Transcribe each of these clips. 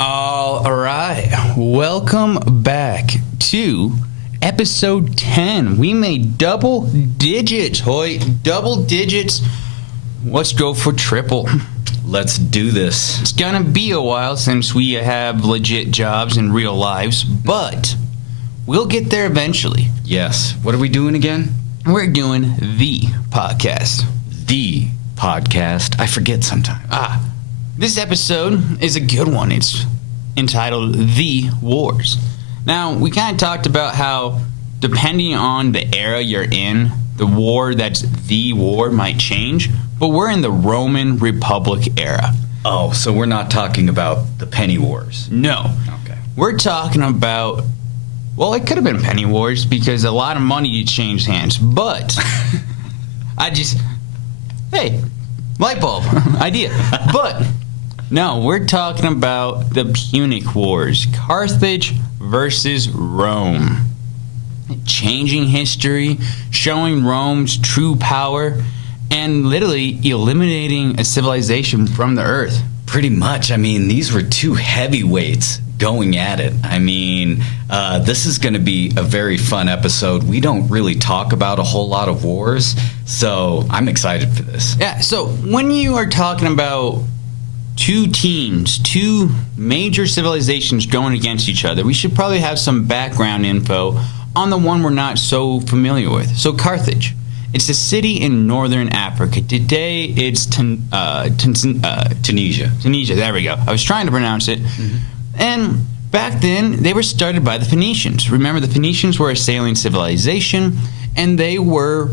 All right, welcome back to episode 10. We made double digits, Hoit. Double digits. Let's go for triple. Let's do this. It's gonna be a while since we have legit jobs in real lives, but we'll get there eventually. Yes. What are we doing again? We're doing the podcast. The podcast. I forget sometimes. This episode is a good one. It's entitled The Wars. Now, we kind of talked about how, depending on the era you're in, the war that's the war might change, but we're in the Roman Republic era. Oh, so we're not talking about the penny wars. No. Okay. We're talking about, well, it could have been penny wars because a lot of money changed hands, but hey, light bulb idea. But no, we're talking about the Punic Wars, Carthage versus Rome. Changing history, showing Rome's true power, and literally eliminating a civilization from the earth. Pretty much. I mean, these were two heavyweights going at it. I mean, this is going to be a very fun episode. We don't really talk about a whole lot of wars, so I'm excited for this. Yeah, so when you are talking about two teams, two major civilizations going against each other, we should probably have some background info on the one we're not so familiar with. So Carthage. It's a city in northern Africa. Today, it's Tunisia. Tunisia, there we go. I was trying to pronounce it. Mm-hmm. And back then, they were started by the Phoenicians. Remember, the Phoenicians were a sailing civilization, and they were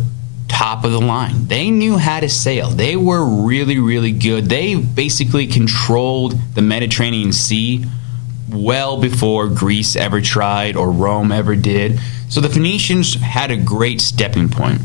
top of the line. They knew how to sail. They were really, really good. They basically controlled the Mediterranean Sea well before Greece ever tried or Rome ever did. So the Phoenicians had a great stepping point.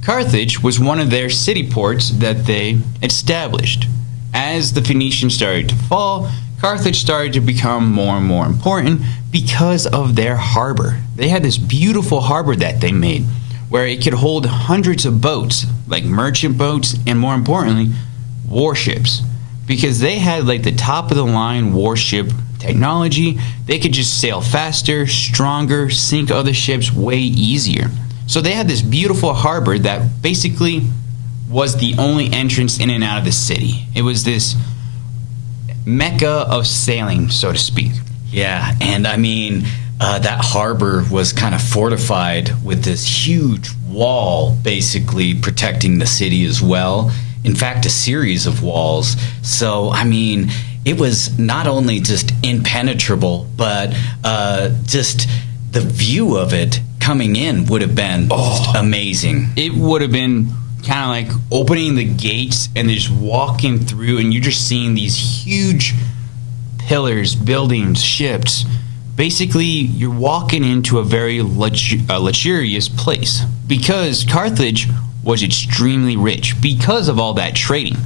Carthage was one of their city ports that they established. As the Phoenicians started to fall, Carthage started to become more and more important because of their harbor. They had this beautiful harbor that they made where it could hold hundreds of boats, like merchant boats, and more importantly, warships. Because they had like the top of the line warship technology, they could just sail faster, stronger, sink other ships way easier. So they had this beautiful harbor that basically was the only entrance in and out of the city. It was this mecca of sailing, so to speak. Yeah, and I mean, that harbor was kind of fortified with this huge wall basically protecting the city as well. In fact, a series of walls. So, I mean, it was not only just impenetrable, but just the view of it coming in would have been amazing. It would have been kind of like opening the gates and just walking through, and you're just seeing these huge pillars, buildings, ships. Basically, you're walking into a very luxurious place because Carthage was extremely rich because of all that trading.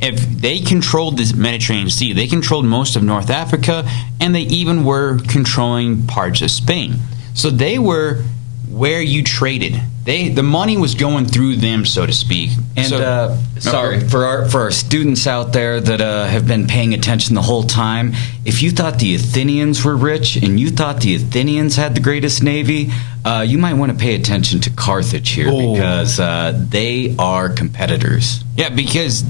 If they controlled the Mediterranean Sea, they controlled most of North Africa, and they even were controlling parts of Spain. So they were where you traded. The money was going through them, so to speak. And for our students out there that have been paying attention the whole time, if you thought the Athenians were rich and you thought the Athenians had the greatest navy, you might want to pay attention to Carthage here because they are competitors. Yeah, because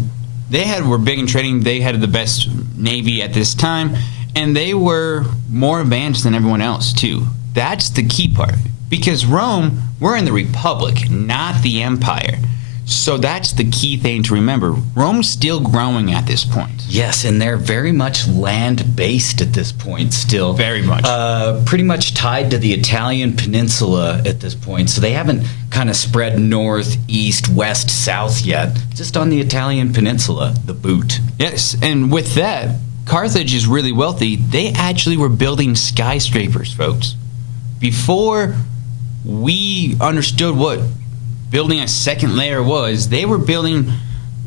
were big in trading. They had the best navy at this time, and they were more advanced than everyone else too. That's the key part. Because Rome, we're in the Republic, not the Empire. So that's the key thing to remember. Rome's still growing at this point. Yes, and they're very much land-based at this point still. Very much. Pretty much tied to the Italian peninsula at this point. So they haven't kind of spread north, east, west, south yet. Just on the Italian peninsula, the boot. Yes, and with that, Carthage is really wealthy. They actually were building skyscrapers, folks. Before we understood what building a second layer was, they were building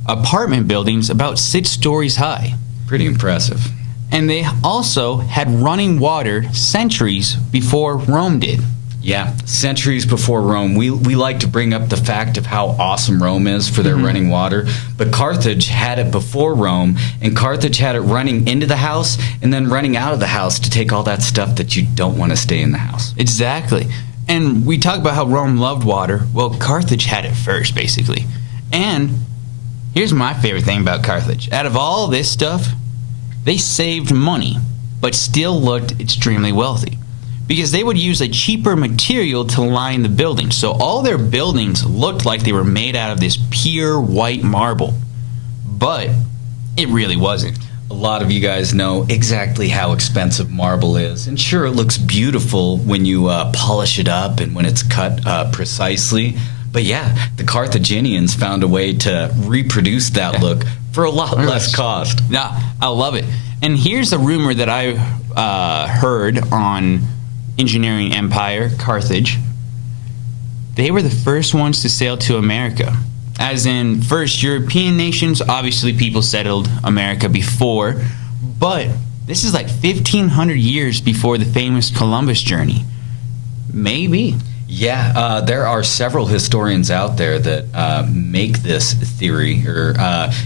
apartment buildings about 6 stories high. Pretty impressive. And they also had running water centuries before Rome did. Yeah, centuries before Rome. We like to bring up the fact of how awesome Rome is for their running water, but Carthage had it before Rome, and Carthage had it running into the house and then running out of the house to take all that stuff that you don't want to stay in the house. Exactly. And we talk about how Rome loved water. Well, Carthage had it first, basically. And here's my favorite thing about Carthage. Out of all this stuff, they saved money, but still looked extremely wealthy, because they would use a cheaper material to line the buildings. So all their buildings looked like they were made out of this pure white marble, but it really wasn't. A lot of you guys know exactly how expensive marble is. And sure, it looks beautiful when you polish it up and when it's cut precisely. But yeah, the Carthaginians found a way to reproduce that look for a lot less cost. Yeah, I love it. And here's a rumor that I heard on Engineering Empire, Carthage. They were the first ones to sail to America. As in, first European nations, obviously people settled America before, but this is like 1,500 years before the famous Columbus journey. Maybe. Yeah, there are several historians out there that make this theory or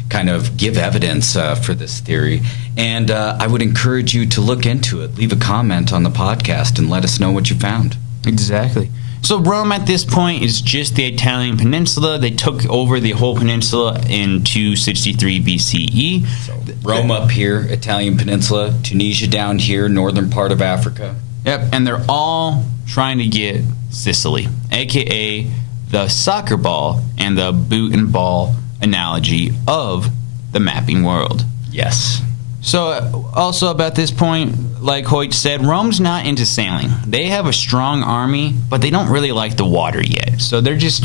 kind of give evidence for this theory. And I would encourage you to look into it. Leave a comment on the podcast and let us know what you found. Exactly. So Rome at this point is just the Italian peninsula. They took over the whole peninsula in 263 BCE. So Rome up here, Italian peninsula, Tunisia down here, northern part of Africa. Yep, and they're all trying to get Sicily, a.k.a. the soccer ball and the boot and ball analogy of the mapping world. Yes. So also about this point, like Hoyt said, Rome's not into sailing. They have a strong army, but they don't really like the water yet. So they're just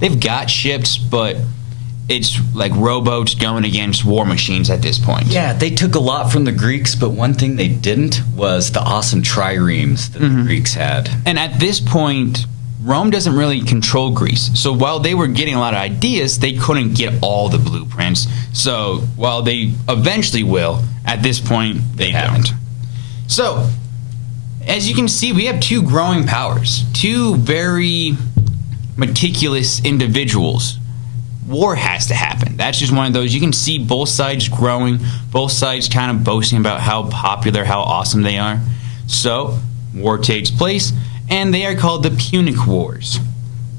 they've got ships, but it's like rowboats going against war machines at this point. Yeah, they took a lot from the Greeks, but one thing they didn't was the awesome triremes that the Greeks had. And at this point, Rome doesn't really control Greece. So while they were getting a lot of ideas, they couldn't get all the blueprints. So while they eventually will, at this point, they haven't. So, as you can see, we have two growing powers, two very meticulous individuals. War has to happen. That's just one of those. You can see both sides growing, both sides kind of boasting about how popular, how awesome they are. So, war takes place, and they are called the Punic Wars.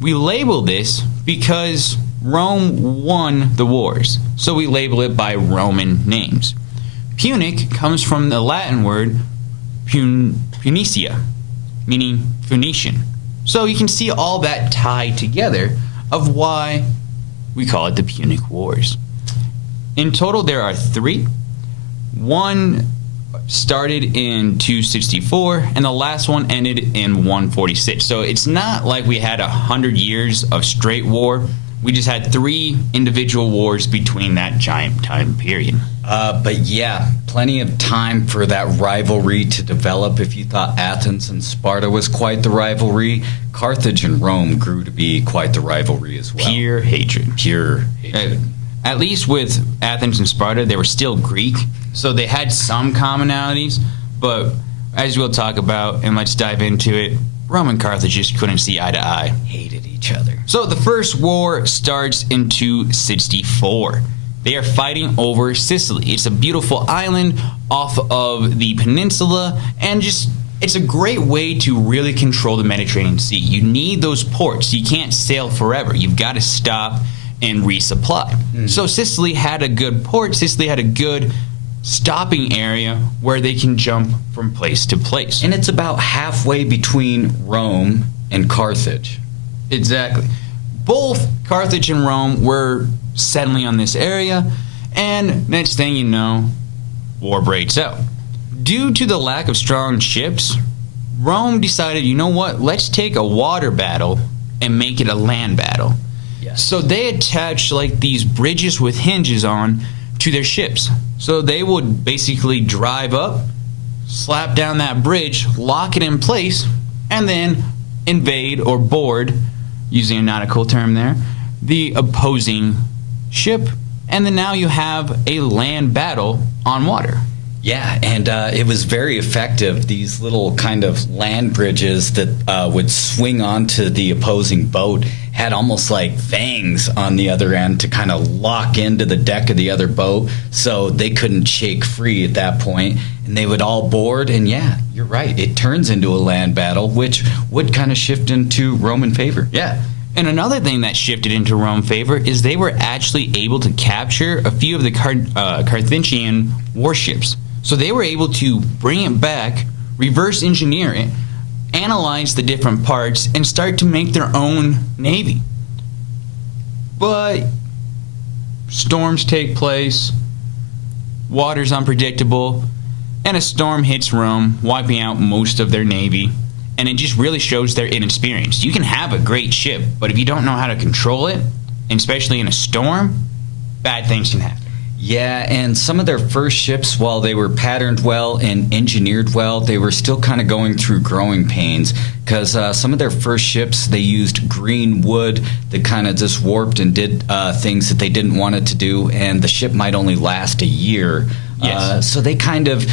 We label this because Rome won the wars, so we label it by Roman names. Punic comes from the Latin word Punicia, meaning Phoenician. So you can see all that tied together of why we call it the Punic Wars. In total, there are three. One started in 264, and the last one ended in 146. So it's not like we had 100 years of straight war. We just had three individual wars between that giant time period. But yeah, plenty of time for that rivalry to develop. If you thought Athens and Sparta was quite the rivalry, Carthage and Rome grew to be quite the rivalry as well. Pure hatred. Pure hatred. At least with Athens and Sparta, they were still Greek, so they had some commonalities, but as we'll talk about, and let's dive into it, Rome and Carthage just couldn't see eye to eye. Hated each other. So the first war starts in 264. They are fighting over Sicily. It's a beautiful island off of the peninsula, and it's a great way to really control the Mediterranean Sea. You need those ports. You can't sail forever. You've got to stop and resupply. So Sicily had a good port. Sicily had a good stopping area where they can jump from place to place. And it's about halfway between Rome and Carthage. Exactly. Both Carthage and Rome were settling on this area, and next thing you know, war breaks out. Due to the lack of strong ships, Rome decided, you know what, let's take a water battle and make it a land battle. Yes. So they attached like these bridges with hinges on to their ships. So they would basically drive up, slap down that bridge, lock it in place, and then invade or board, using a nautical term there, the opposing ship, and then now you have a land battle on water. Yeah, and it was very effective. These little kind of land bridges that would swing onto the opposing boat had almost like fangs on the other end to kind of lock into the deck of the other boat so they couldn't shake free at that point. And they would all board, and yeah, you're right. It turns into a land battle, which would kind of shift into Roman favor. Yeah. And another thing that shifted into Rome favor is they were actually able to capture a few of the Carthaginian warships. So they were able to bring it back, reverse engineer it, analyze the different parts, and start to make their own navy. But storms take place, water's unpredictable, and a storm hits Rome, wiping out most of their navy. And it just really shows their inexperience. You can have a great ship, but if you don't know how to control it, and especially in a storm, bad things can happen. Yeah, and some of their first ships, while they were patterned well and engineered well, they were still kind of going through growing pains because some of their first ships, they used green wood that kind of just warped and did things that they didn't want it to do, and the ship might only last a year. Yes. So they kind of,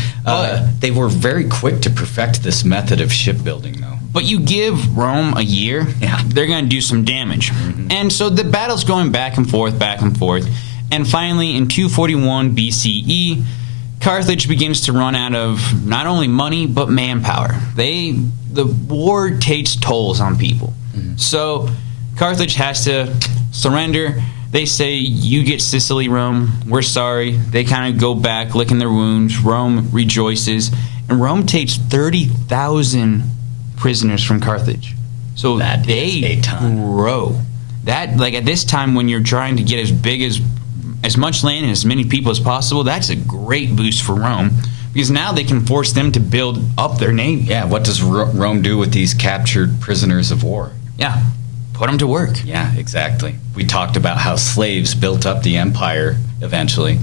they were very quick to perfect this method of shipbuilding, though. But you give Rome a year, Yeah. they're going to do some damage. And so the battle's going back and forth, back and forth. And finally, in 241 BCE, Carthage begins to run out of not only money, but manpower. The war takes tolls on people. So Carthage has to surrender. They say, you get Sicily, Rome. We're sorry. They kind of go back, licking their wounds. Rome rejoices. And Rome takes 30,000 prisoners from Carthage. So That is they a ton. grow. That, like, at this time when you're trying to get as much land and as many people as possible, that's a great boost for Rome because now they can force them to build up their navy. Yeah, what does Rome do with these captured prisoners of war? Yeah, put them to work. Yeah, exactly. We talked about how slaves built up the empire eventually.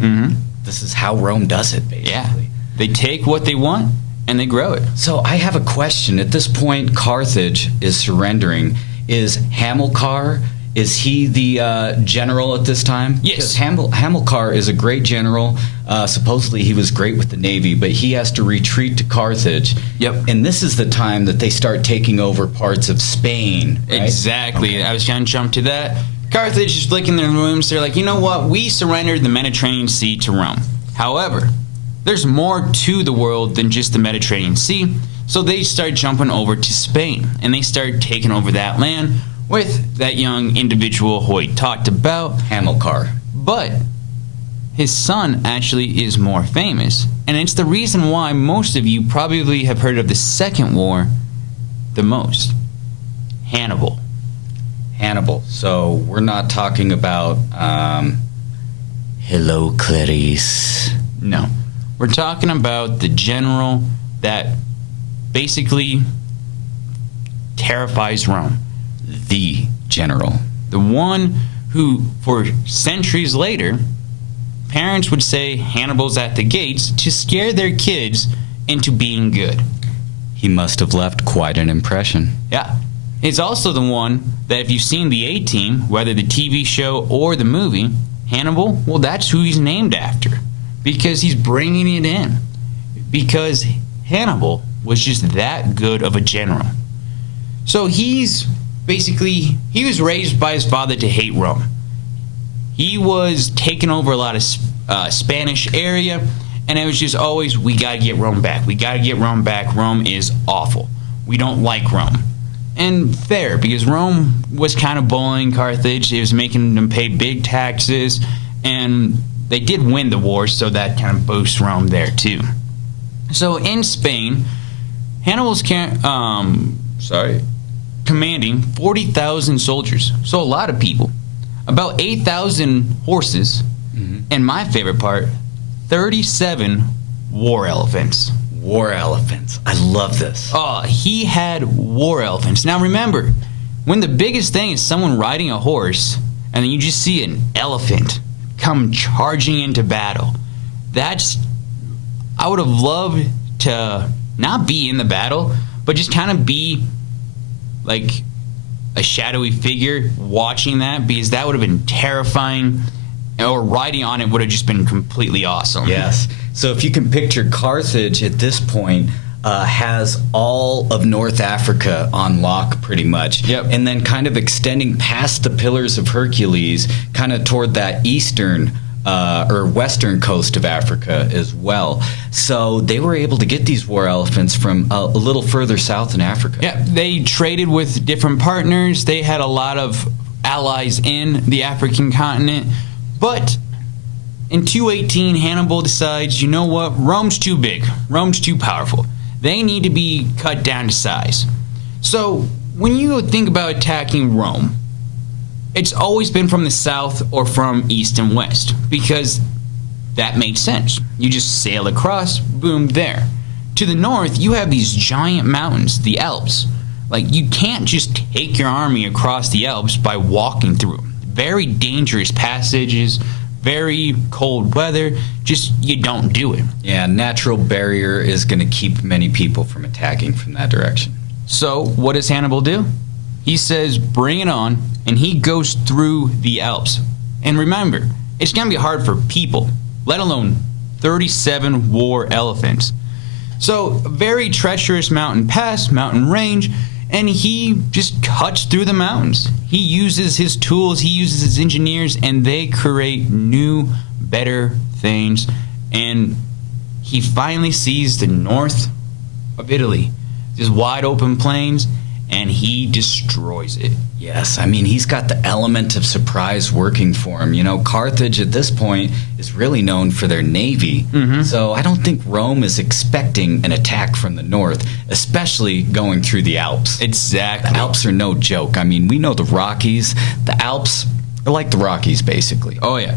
This is how Rome does it, basically. Yeah, they take what they want and they grow it. So I have a question. At this point, Carthage is surrendering. Is Hamilcar, is he the general at this time? Yes. Because Hamilcar is a great general. Supposedly he was great with the navy, but he has to retreat to Carthage. Yep. And this is the time that they start taking over parts of Spain, right? Exactly. Okay. I was trying to jump to that. Carthage is licking their wounds. They're like, you know what? We surrendered the Mediterranean Sea to Rome. However, there's more to the world than just the Mediterranean Sea. So they start jumping over to Spain, and they start taking over that land with that young individual Hoit talked about. Hamilcar. But his son actually is more famous, and it's the reason why most of you probably have heard of the Second War the most. Hannibal. Hannibal. So we're not talking about hello, Clarice. No. We're talking about the general that basically terrifies Rome. The general. The one who, for centuries later, parents would say Hannibal's at the gates to scare their kids into being good. He must have left quite an impression. Yeah. It's also the one that if you've seen the A-Team, whether the TV show or the movie, Hannibal, well, that's who he's named after. Because he's bringing it in. Because Hannibal was just that good of a general. So he was raised by his father to hate Rome. He was taking over a lot of Spanish area, and it was just always, we got to get Rome back. We got to get Rome back. Rome is awful. We don't like Rome. And fair, because Rome was kind of bullying Carthage. It was making them pay big taxes, and they did win the war, so that kind of boosts Rome there too. So in Spain, Hannibal's commanding 40,000 soldiers, so a lot of people, about 8,000 horses, and my favorite part, 37 war elephants. War elephants. I love this. Oh, he had war elephants. Now remember, when the biggest thing is someone riding a horse, and then you just see an elephant come charging into battle, I would have loved to not be in the battle, but just kind of be like a shadowy figure watching that, because that would have been terrifying, or riding on it would have just been completely awesome. Yes. So if you can picture Carthage at this point, has all of North Africa on lock pretty much. Yep. And then kind of extending past the Pillars of Hercules, kind of toward that eastern or western coast of Africa as well. So they were able to get these war elephants from a little further south in Africa. Yeah, they traded with different partners. They had a lot of allies in the African continent. But in 218, Hannibal decides, you know what? Rome's too big. Rome's too powerful. They need to be cut down to size. So when you think about attacking Rome, it's always been from the south or from east and west because that makes sense. You just sail across, boom, there. To the north, you have these giant mountains, the Alps. Like, you can't just take your army across the Alps by walking through them. Very dangerous passages, very cold weather, just you don't do it. Yeah, natural barrier is going to keep many people from attacking from that direction. So what does Hannibal do? He says, bring it on, and he goes through the Alps. And remember, it's going to be hard for people, let alone 37 war elephants. So, a very treacherous mountain pass, mountain range, and he just cuts through the mountains. He uses his tools, he uses his engineers, and they create new, better things. And he finally sees the north of Italy, these wide open plains, and he destroys it. Yes, I mean, he's got the element of surprise working for him. You know, Carthage at this point is really known for their navy. So I don't think Rome is expecting an attack from the north, especially going through the Alps. Exactly. The Alps are no joke. I mean, we know the Rockies. The Alps are like the Rockies, basically. Oh, yeah.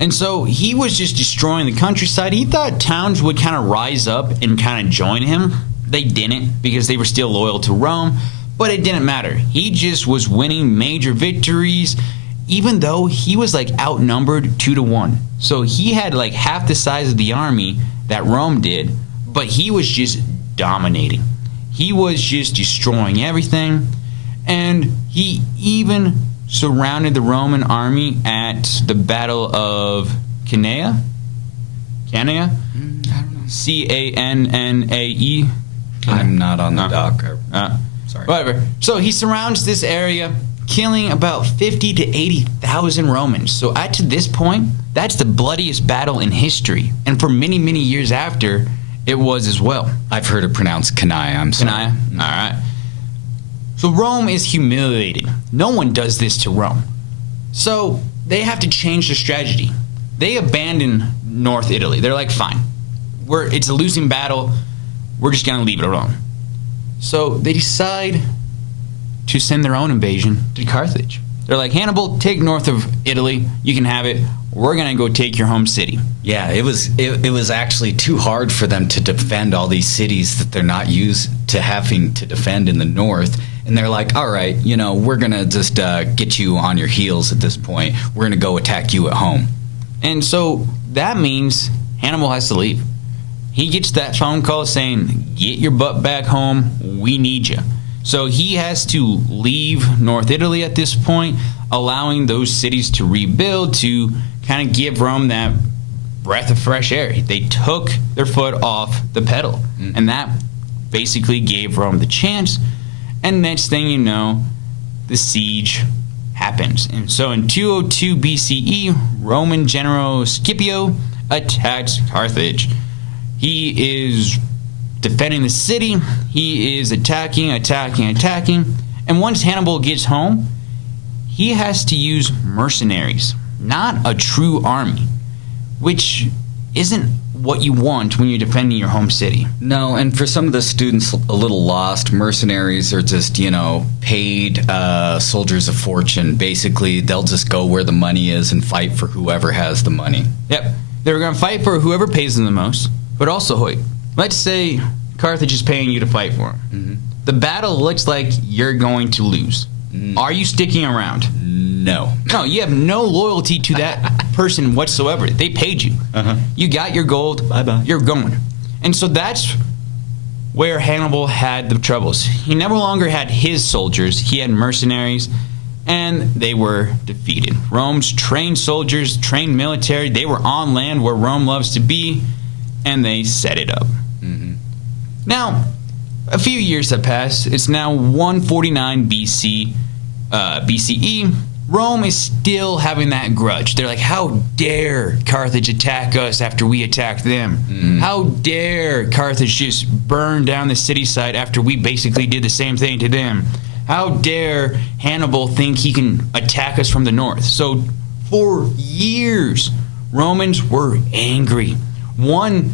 And so he was just destroying the countryside. He thought towns would kind of rise up and kind of join him. They didn't because they were still loyal to Rome. But it didn't matter. He just was winning major victories, even though he was like outnumbered 2-1. So he had like half the size of the army that Rome did, but he was just dominating. He was just destroying everything. And he even surrounded the Roman army at the Battle of Cannae? I don't know. Cannae? I'm not on the dock. Sorry. Whatever. So he surrounds this area, killing about 50 to 80,000 Romans. So up to this point, that's the bloodiest battle in history. And for many, many years after, it was as well. I've heard it pronounced Cannae. I'm sorry. Cannae? All right. So Rome is humiliated. No one does this to Rome. So they have to change their strategy. They abandon North Italy. They're like, fine. It's a losing battle. We're just going to leave it alone. So they decide to send their own invasion to Carthage. They're like, Hannibal, take north of Italy. You can have it. We're going to go take your home city. Yeah, it was actually too hard for them to defend all these cities that they're not used to having to defend in the north. And they're like, all right, you know, we're going to just get you on your heels at this point. We're going to go attack you at home. And so that means Hannibal has to leave. He gets that phone call saying, get your butt back home, we need you. So he has to leave North Italy at this point, allowing those cities to rebuild, to kind of give Rome that breath of fresh air. They took their foot off the pedal, and that basically gave Rome the chance. And next thing you know, the siege happens. And so in 202 BCE, Roman general Scipio attacks Carthage. He is defending the city. He is attacking. And once Hannibal gets home, he has to use mercenaries, not a true army, which isn't what you want when you're defending your home city. No, and for some of the students a little lost, mercenaries are just, you know, paid soldiers of fortune. Basically, they'll just go where the money is and fight for whoever has the money. Yep. They're going to fight for whoever pays them the most. But also, Hoyt, let's say Carthage is paying you to fight for them. The battle looks like you're going to lose. Are you sticking around? No. No, you have no loyalty to that person whatsoever. They paid you. You got your gold. Bye-bye. You're going. And so that's where Hannibal had the troubles. He no longer had his soldiers. He had mercenaries, and they were defeated. Rome's trained soldiers, trained military, they were on land where Rome loves to be, and they set it up. Now, a few years have passed. It's now 149 BCE. Rome is still having that grudge. They're like, how dare Carthage attack us after we attacked them? How dare Carthage just burn down the city site after we basically did the same thing to them? How dare Hannibal think he can attack us from the north? So for years, Romans were angry. One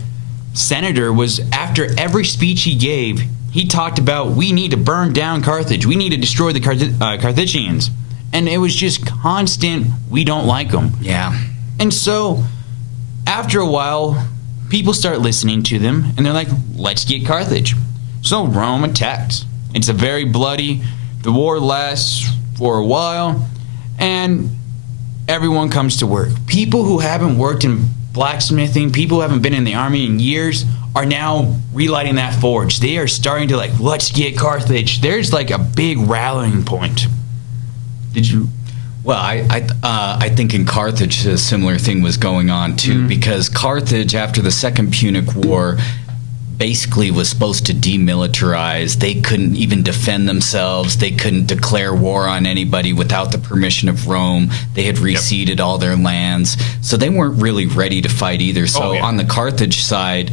senator was, after every speech he gave, he talked about, we need to burn down Carthage. We need to destroy the Carthaginians. And it was just constant, we don't like them. Yeah. And so, after a while, people start listening to them, and they're like, let's get Carthage. So Rome attacks. It's a very bloody, the war lasts for a while, and everyone comes to work. People who haven't worked in blacksmithing, people who haven't been in the army in years, are now relighting that forge. They are starting to like, let's get Carthage. There's like a big rallying point. Did you? Well, I think in Carthage a similar thing was going on too, because Carthage, after the Second Punic War, basically was supposed to demilitarize. They couldn't even defend themselves. They couldn't declare war on anybody without the permission of Rome. They had receded all their lands, so they weren't really ready to fight either. So on the Carthage side,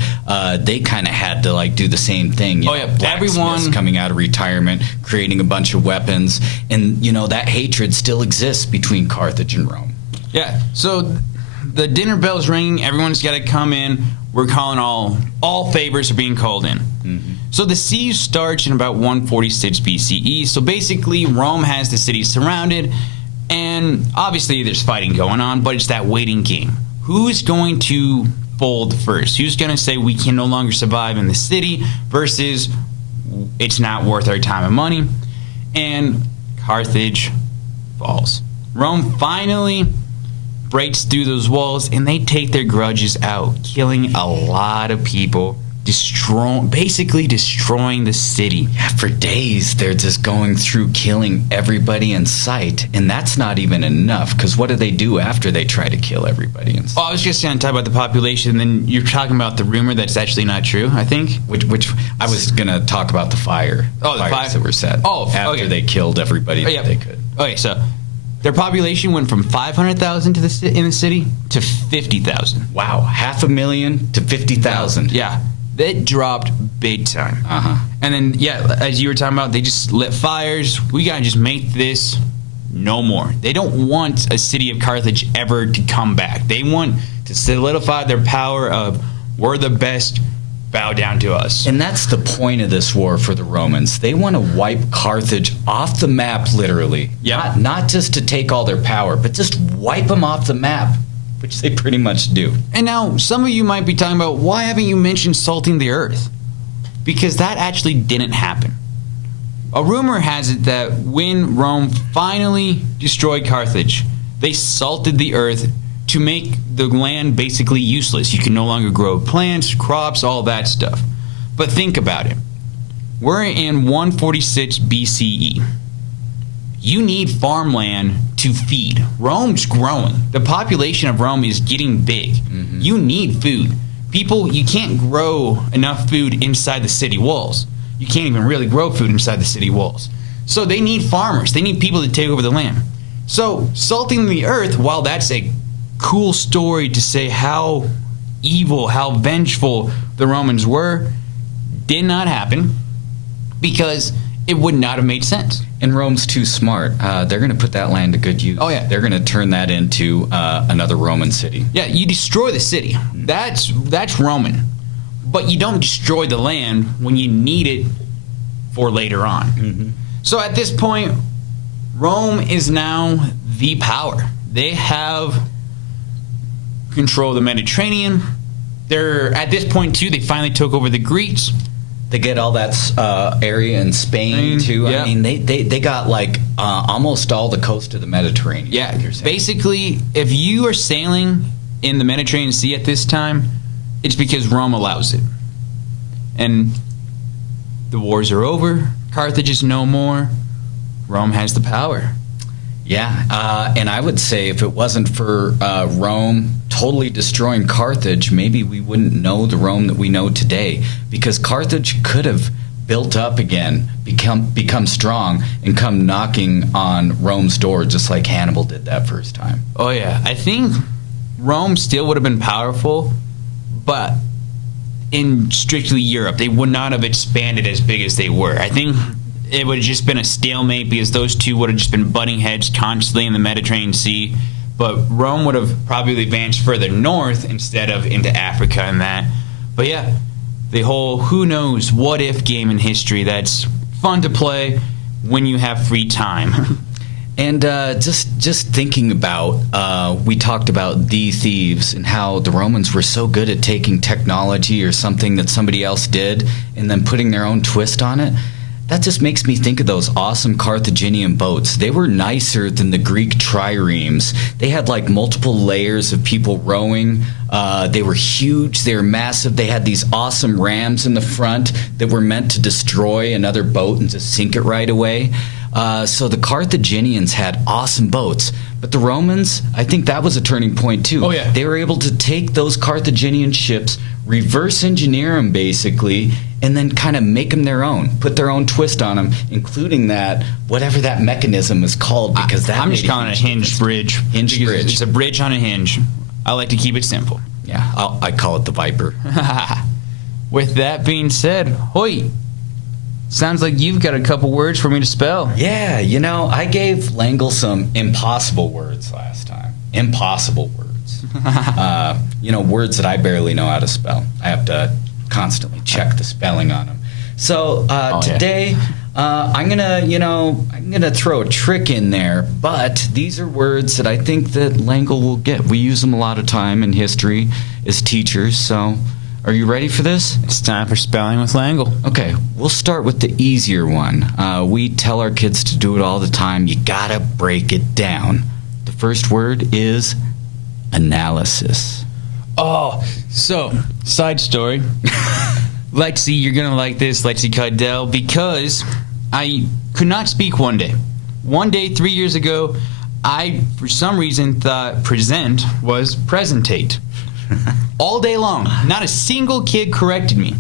they kind of had to like do the same thing. Everyone coming out of retirement, creating a bunch of weapons, and that hatred still exists between Carthage and Rome. Yeah. So the dinner bell's ringing. Everyone's got to come in. We're calling all favors are being called in. So the siege starts in about 146 BCE. So basically, Rome has the city surrounded, and obviously there's fighting going on, but it's that waiting game. Who's going to fold first? Who's going to say we can no longer survive in the city versus it's not worth our time and money? And Carthage falls. Rome finally breaks through those walls, and they take their grudges out, killing a lot of people, basically destroying the city. Yeah, for days they're just going through killing everybody in sight, and that's not even enough, because what do they do after they try to kill everybody in sight? I was just going to talk about the population, and then you're talking about the rumor that's actually not true, I think. Which I was going to talk about the fires that were set after they killed everybody that they could. Okay, so their population went from 500,000 in the city to 50,000. Wow, 500,000 to 50,000. Yeah, it dropped big time. And then, as you were talking about, they just lit fires. We gotta just make this no more. They don't want a city of Carthage ever to come back. They want to solidify their power of we're the best. Bow down to us. And that's the point of this war for the Romans. They want to wipe Carthage off the map, literally. Yeah. Not just to take all their power, but just wipe them off the map, which they pretty much do. And now, some of you might be talking about, why haven't you mentioned salting the earth? Because that actually didn't happen. A rumor has it that when Rome finally destroyed Carthage, they salted the earth to make the land basically useless. You can no longer grow plants, crops, all that stuff. But think about it. We're in 146 BCE. You need farmland to feed. Rome's growing. The population of Rome is getting big. You need food. You can't grow enough food inside the city walls. You can't even really grow food inside the city walls. So they need farmers. They need people to take over the land. So salting the earth, while that's a cool story to say how evil, how vengeful the Romans were, did not happen because it would not have made sense. And Rome's too smart. They're going to put that land to good use. Oh, yeah. They're going to turn that into another Roman city. Yeah, you destroy the city. That's Roman. But you don't destroy the land when you need it for later on. So at this point, Rome is now the power. They have control of the Mediterranean. They're at this point too. They finally took over the Greeks. They get all that area in Spain too. Yeah. I mean, they got like almost all the coast of the Mediterranean. Yeah, basically, if you are sailing in the Mediterranean Sea at this time, it's because Rome allows it. And the wars are over. Carthage is no more. Rome has the power. Yeah, and I would say if it wasn't for Rome totally destroying Carthage, maybe we wouldn't know the Rome that we know today, because Carthage could have built up again, become strong, and come knocking on Rome's door just like Hannibal did that first time. Oh yeah, I think Rome still would have been powerful, but in strictly Europe, they would not have expanded as big as they were. I think it would have just been a stalemate because those two would have just been butting heads constantly in the Mediterranean Sea. But Rome would have probably advanced further north instead of into Africa and that. But yeah, the whole who knows what if game in history that's fun to play when you have free time. And just thinking about, we talked about the thieves and how the Romans were so good at taking technology or something that somebody else did and then putting their own twist on it. That just makes me think of those awesome Carthaginian boats. They were nicer than the Greek triremes. They had like multiple layers of people rowing. They were huge. They were massive. They had these awesome rams in the front that were meant to destroy another boat and just sink it right away. So the Carthaginians had awesome boats. But the Romans, I think that was a turning point too. Oh, yeah. They were able to take those Carthaginian ships, reverse engineer them basically, and then kind of make them their own, put their own twist on them, including that, whatever that mechanism is called, because that I'm just made a calling it a huge hinged difference. bridge. Hinged Because bridge. It's a bridge on a hinge. I like to keep it simple. Yeah, I call it the Viper. With that being said, Hoit, sounds like you've got a couple words for me to spell. Yeah, I gave Langle some impossible words last time. Impossible words. Words that I barely know how to spell. I have to constantly check the spelling on them. So today, I'm gonna throw a trick in there. But these are words that I think that Langle will get. We use them a lot of time in history as teachers. So, are you ready for this? It's time for Spelling with Langle. Okay, we'll start with the easier one. We tell our kids to do it all the time. You gotta break it down. The first word is analysis. Oh, so, side story. Lexi, you're going to like this, Lexi Cudell, because I could not speak one day. One day, 3 years ago, I, for some reason, thought present was presentate. All day long. Not a single kid corrected me.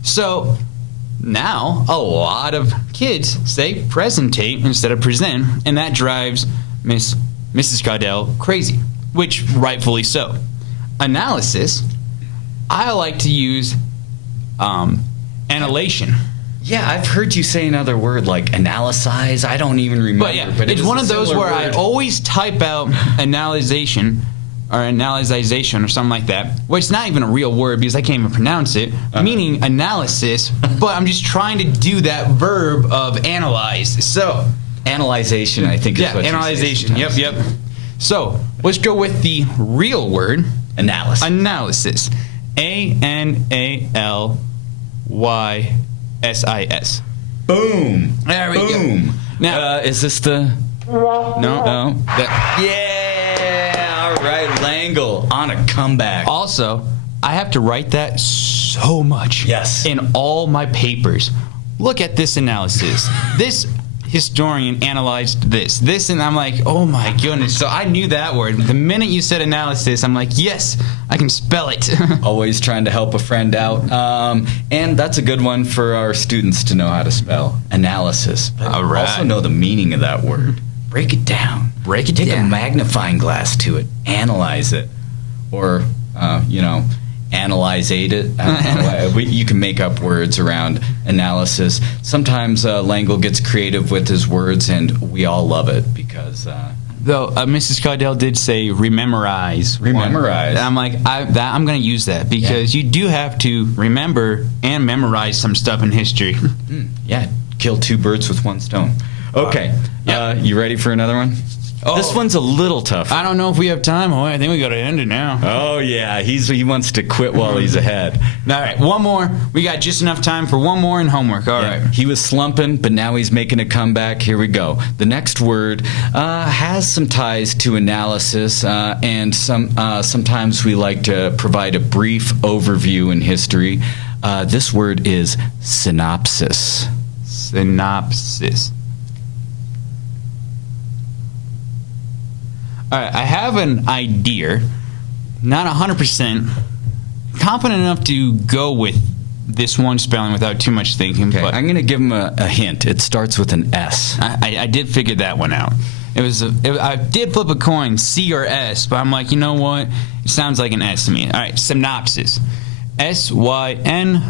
So, now, a lot of kids say presentate instead of present, and that drives Mrs. Cudell crazy, which rightfully so. Analysis, I like to use annihilation. Yeah, I've heard you say another word like analysize. I don't even remember. But yeah, it it's is one a of those similar where I word. always type out analyzation or analyzation or something like that. Well, it's not even a real word because I can't even pronounce it, meaning analysis, but I'm just trying to do that verb of analyze. So, Analyzation, I think, is yeah, what analyzation. you say. Yep. So, let's go with the real word, Analysis. analysis. ANALYSIS. Boom. There we go. Boom. Now, Is this the... no. No? Yeah! All right, Langle on a comeback. Also, I have to write that so much. Yes. In all my papers. Look at this analysis. This historian analyzed this, and I'm like, oh my goodness. So I knew that word. The minute you said analysis, I'm like, yes, I can spell it. Always trying to help a friend out. And that's a good one for our students to know how to spell. Analysis. But All right. also know the meaning of that word. Break it down. Break it Take a down. magnifying glass to it. Analyze it. Or, analyzate it. I don't know. You can make up words around analysis. Sometimes Langle gets creative with his words, and we all love it because... Though Mrs. Cardell did say rememorize. Rememorize. And I'm like, I'm going to use that because you do have to remember and memorize some stuff in history. Yeah, kill two birds with one stone. Okay, you ready for another one? Oh. This one's a little tough. I don't know if we have time. I think we got to end it now. Oh yeah, he wants to quit while he's ahead. All right, one more. We got just enough time for one more and homework. All right. He was slumping, but now he's making a comeback. Here we go. The next word has some ties to analysis, and sometimes we like to provide a brief overview in history. This word is synopsis. Synopsis. All right, I have an idea, not 100% confident enough to go with this one spelling without too much thinking. Okay, But I'm going to give him a hint. It starts with an S. I did figure that one out. I did flip a coin, C or S, but I'm like, you know what? It sounds like an S to me. All right, synopsis. SYNOPSIS.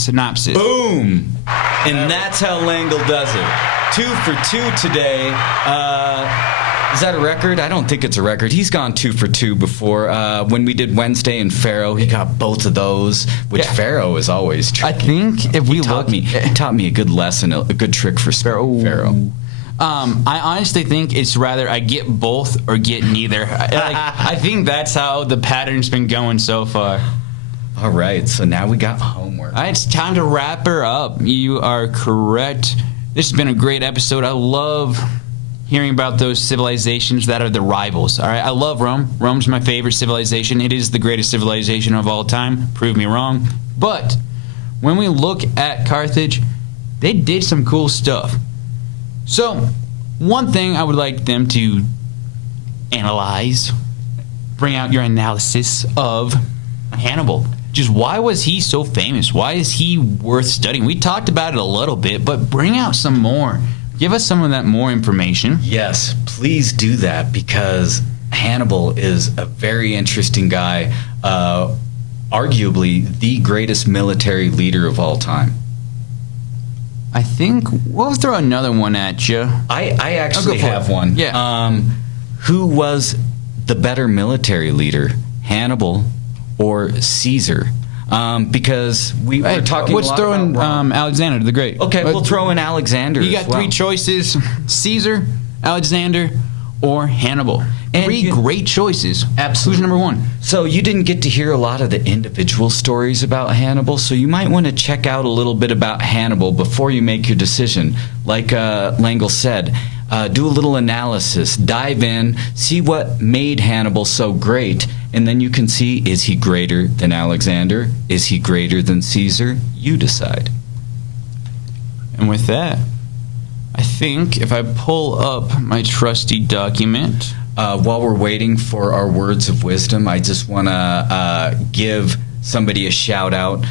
Synopsis. Boom! And that's how Langle does it. 2 for 2 today. Is that a record? I don't think it's a record. He's gone 2 for 2 before. When we did Wednesday and Pharaoh, he got both of those, which Pharaoh is always tricky. I think if we look... He taught me a good lesson, a good trick for Pharaoh. I honestly think it's rather I get both or get neither. I think that's how the pattern's been going so far. All right, so now we got homework. All right, it's time to wrap her up. You are correct. This has been a great episode. I love hearing about those civilizations that are the rivals. All right, I love Rome. Rome's my favorite civilization. It is the greatest civilization of all time. Prove me wrong. But when we look at Carthage, they did some cool stuff. So, one thing I would like them to analyze, bring out your analysis of Hannibal. Just why was he so famous? Why is he worth studying? We talked about it a little bit, but bring out some more. Give us some of that more information. Yes, please do that, because Hannibal is a very interesting guy, arguably the greatest military leader of all time. I think we'll throw another one at you. I actually have one. Yeah. Who was the better military leader, Hannibal or Caesar? Because we were talking. Let's throw in Alexander the Great. Okay, we'll throw in Alexander. You got three choices: Caesar, Alexander, or Hannibal. And three great choices. Absolutely. Who's number one? So you didn't get to hear a lot of the individual stories about Hannibal, so you might want to check out a little bit about Hannibal before you make your decision. Like Langle said, do a little analysis, dive in, see what made Hannibal so great, and then you can see, is he greater than Alexander? Is he greater than Caesar? You decide. And with that, I think if I pull up my trusty document... While we're waiting for our words of wisdom, I just want to give somebody a shout out.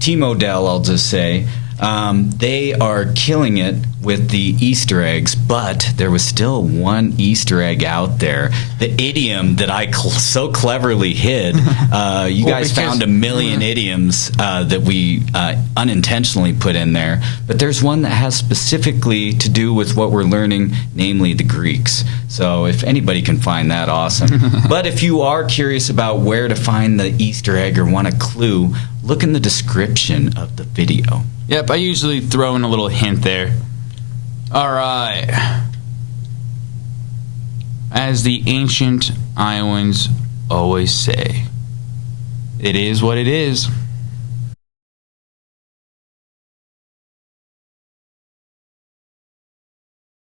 Team Odell, I'll just say. They are killing it with the Easter eggs, but there was still one Easter egg out there. The idiom that I so cleverly hid. You guys found a million idioms that we unintentionally put in there, but there's one that has specifically to do with what we're learning, namely the Greeks. So if anybody can find that, awesome. But if you are curious about where to find the Easter egg or want a clue, look in the description of the video. Yep, I usually throw in a little hint there. All right. As the ancient Iowans always say, it is what it is.